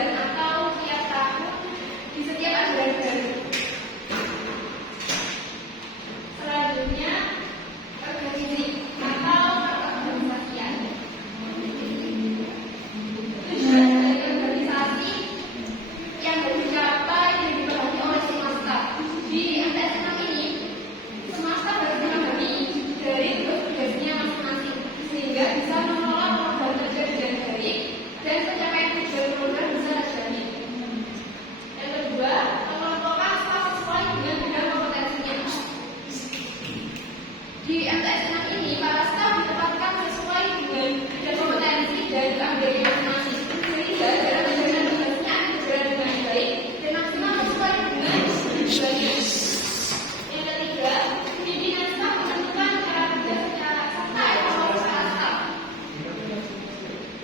bulan atau tiap tahun di setiap ajaran baru. Selanjutnya, organisasi atau perorganisasian. Tujuan dari organisasi yang dicapai dan dibagi oleh semesta. Di MTS 6 ini, semesta harus memahami dari tugas-tugasnya masing-masing sehingga bisa mengelola program kerja dengan baik dan pencapaian tujuan program bisa terjadi. Yang kedua, pengelompokan staf sesuai dengan bidang kompetensinya. Di MTS 6 ini, para staf ditempatkan sesuai dengan bidang kompetensi dan keahlian masing-masing sehingga dalam menjalankan tugasnya akan berjalan dengan baik dan maksimal sesuai dengan tujuannya. Yang ketiga, pimpinan staf menentukan cara kerja secara serta evaluasi para staf.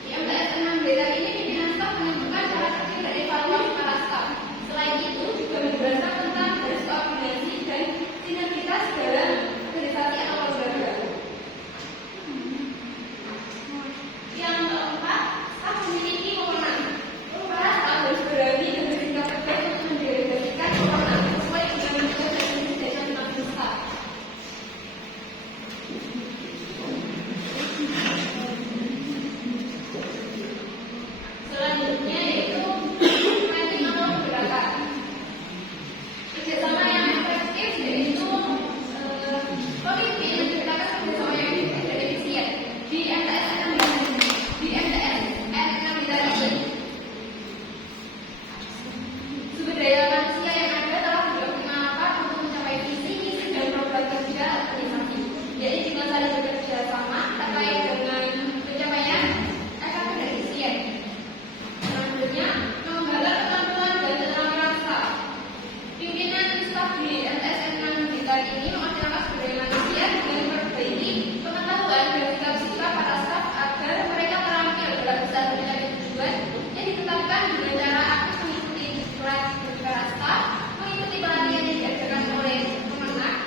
Di MTS 6 beta ini, pimpinan staf menentukan cara kerja dan evaluasi para staf. Selain itu, juga membahas tentang garis koordinasi dan sinergitas dalam organisasi atau lembaga. Yang keempat, staf memiliki wewenang. Para staf harus berani dan bersikap tegas untuk mendelegasikan wewenang sesuai dengan tugas dan fungsi dari masing-masing staf. Selanjutnya yaitu planning atau pergerakan. Kerjasama yang efektif yaitu pemimpin menciptakan kerjasama yang efektif dan efisien. Di MTS 6 ini, sumber daya manusia yang ada telah dioptimalkan untuk mencapai visi, misi, dan program kerja organisasi. Jadi dengan saling bekerja sama terkait dengan pencapaian efektif dan efisien. Selanjutnya, mengembangkan kemampuan dan keterampilan staf. Pimpinan staf di MTS 6 ini mengoptimalkan sumber daya manusia dengan memperbaiki pengetahuan dan sikap-sikap para staf agar mereka terampil dalam bisa mencapai tujuan yang ditetapkan dengan cara aktif mengikuti kelas para staf, mengikuti pelatihan yang diajarkan oleh pemenang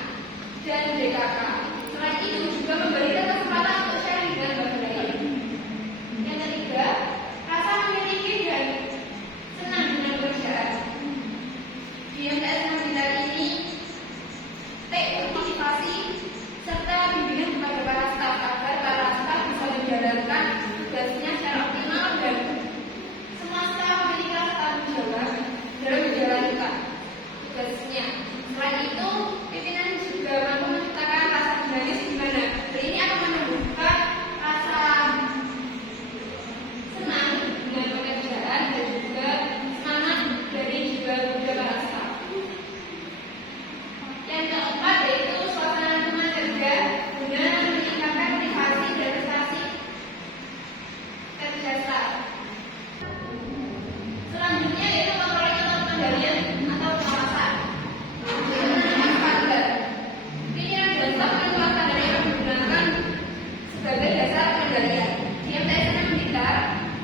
dan BKK. Selain itu juga memberikan kesempatan untuk sharing dengan berbagai lain. Yang ketiga, rasa memiliki dan senang dengan pekerjaan. Di MTS 6 ini, motivasi serta bimbingan kepada para staf agar para staf bisa menjalankan tugasnya secara optimal dan semua staf memiliki rasa tanggung jawab dalam menjalankan tugasnya. Selain itu, pimpinan juga mampu menciptakan rasa dinamis di mana hal ini akan menumbuhkan rasa senang dengan pekerjaan dan juga semangat dari juga para staf. Yang keempat yaitu suasana teman kerja guna meningkatkan motivasi dan prestasi kerja staf. Selanjutnya yaitu kontrol atau pengendalian atau pengawasan. Standar. Pimpinan dan staf menentukan standar yang digunakan sebagai dasar pengendalian. Di MTS 6 Blitar,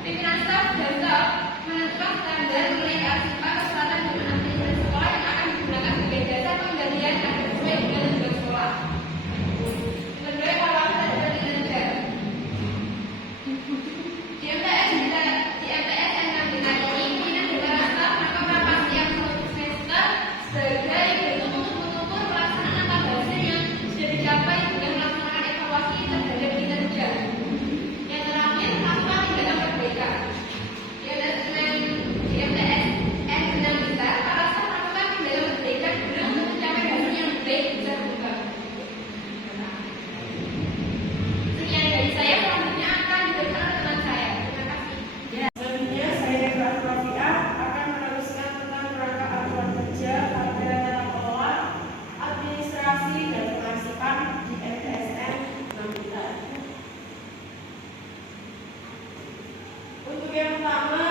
pimpinan staf dan staf menentukan standar mengenai keasipan, kesehatan, dan aktivitas sekolah yang akan digunakan sebagai dasar pengendalian agar sesuai dengan tujuan sekolah. Kedua, evaluasi terhadap kinerja. Di MTS 6 Blitar ini, pimpinan dan para staf melakukan rapat setiap semester sebagai bentuk untuk mengukur pelaksanaan atau hasil yang sudah dicapai dengan melaksanakan evaluasi terhadap kinerja. Yang terakhir, melakukan tindakan perbaikan. Di MTS 6 Blitar, para staf melakukan tindakan perbaikan guna untuk mencapai hasil yang baik bisa berubah. Sekian dari saya, selanjutnya akan diberikan oleh teman saya. Terima kasih. Selanjutnya, saya Debra Anwar akan meneruskan tentang kerangka aturan kerja pada tata kelola, administrasi, dan pengarsipan di MTSN 6 Blitar. Untuk yang pertama,